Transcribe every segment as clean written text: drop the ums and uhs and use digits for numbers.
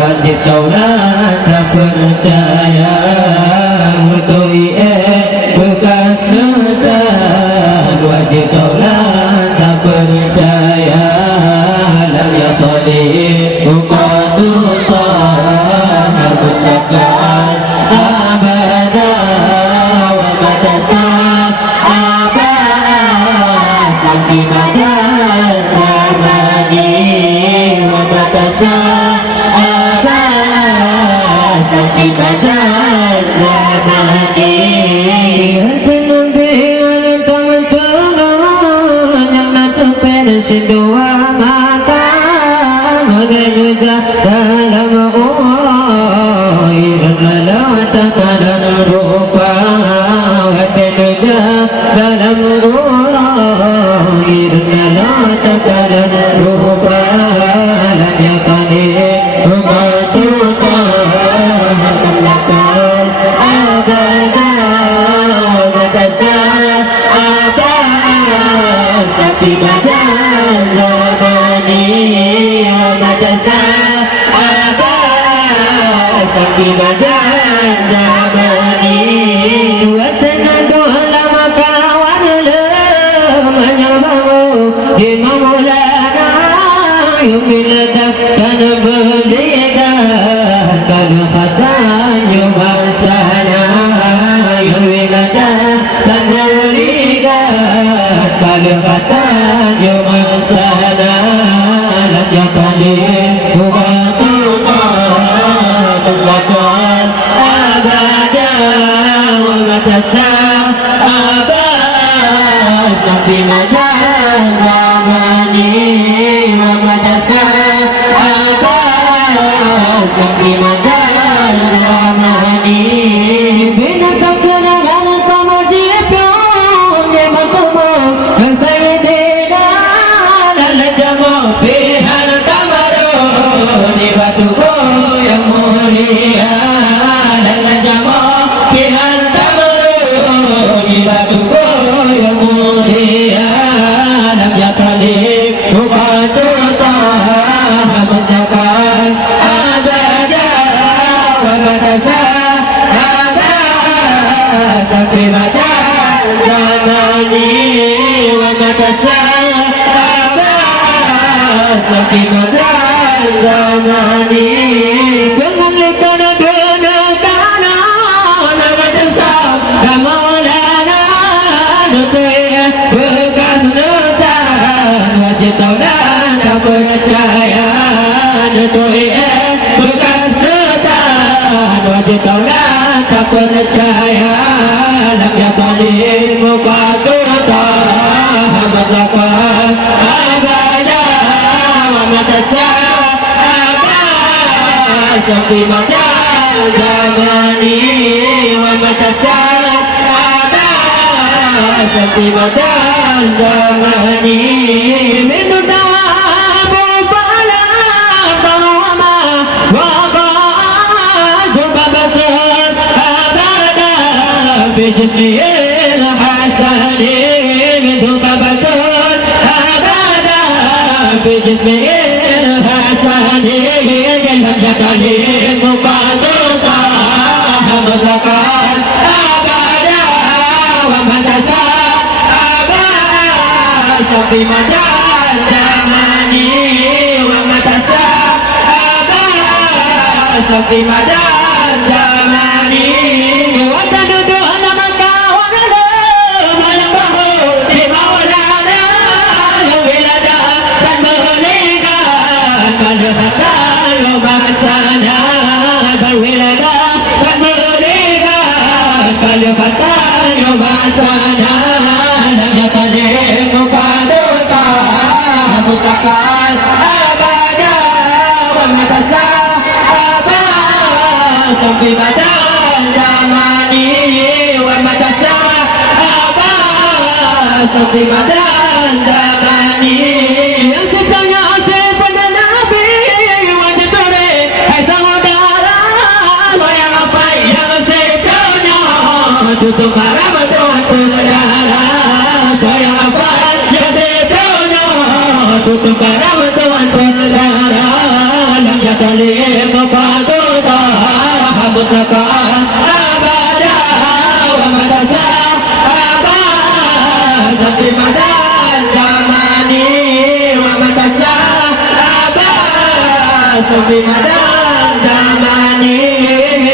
wajib taulah tak percaya untuk bekas netan wajib taulah tak percaya lam yaqali uqatullah mustaqan abada wa matasa abas di badan ramani wa matasa abas di badan ramani dua mata menunjuk dalam urai dalam takaran rupa menunjuk dalam urai dalam takaran rupa lam yakani uqatullah mustaqan abada wa matasa abas di badan ramani wa matasa abas di badan ramani watanadu lama kawan menyabahu di maulana yumilada dan beliga kalau khatan yumasana yumilada dan beliga kalau khatan yumasana lam yakali uqatullah mustaqan abada wa matasa abas fi madan ramani wa matasa abas fi madan ramani bina takrangan kamajipyo ye matumo sayidina lal jamo bihar kamaro ni batugo yang mulia lal jamo bihar kamaro ni batugo yang mulia lam yakali uqatullah mustaqan abada wa matasa abas fi badan ramani wa matasa abas fi badan ramani dengan lekana kana namatasa maulana nutuya bekas netan wajib taulah tak percaya nutuya bekas netan wajib taulah tak percaya lam yakali uqatullah mustaqan abada wa matasa abas fi badan ramani wa matasa abas fi badan ramani minuna bala tarwama wa babatun abada بجسمي الحسن منه بابتون أبدا بجسمي الحسن لم يكن مقادرة مطلقا أبدا ومدسا أبدا في مدى زماني ومدسا أبدا في مدى زماني kalau bahasana berwilada tak berliga kalau katanya bahasana lam yakali uqatullah mustaqan abada wa matasa abas fi badan ramani wa matasa abas fi badan ramani yang sebenarnya tutup karam tuan perdana sayang apa yang setuju tutup karam tuan perdana lam talim fatudah mutlaka abada wa madasa abad sampai madan zamani wa madasa abad sampai madan zamani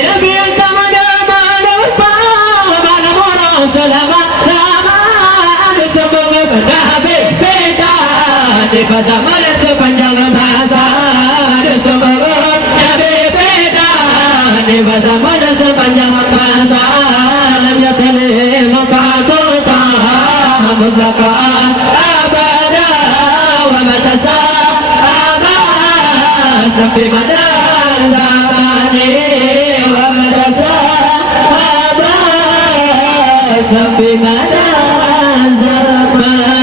Nabi yang tamada malupa wa malamono selama lama ada semoga Nabi beda di pada mana sepanjang masa ada semoga Nabi beda di pada mana sepanjang masa lam yatalim fatudah mutlaka abada wa matasa abad sampai madan zamani wa matasa abad sampai madan zamani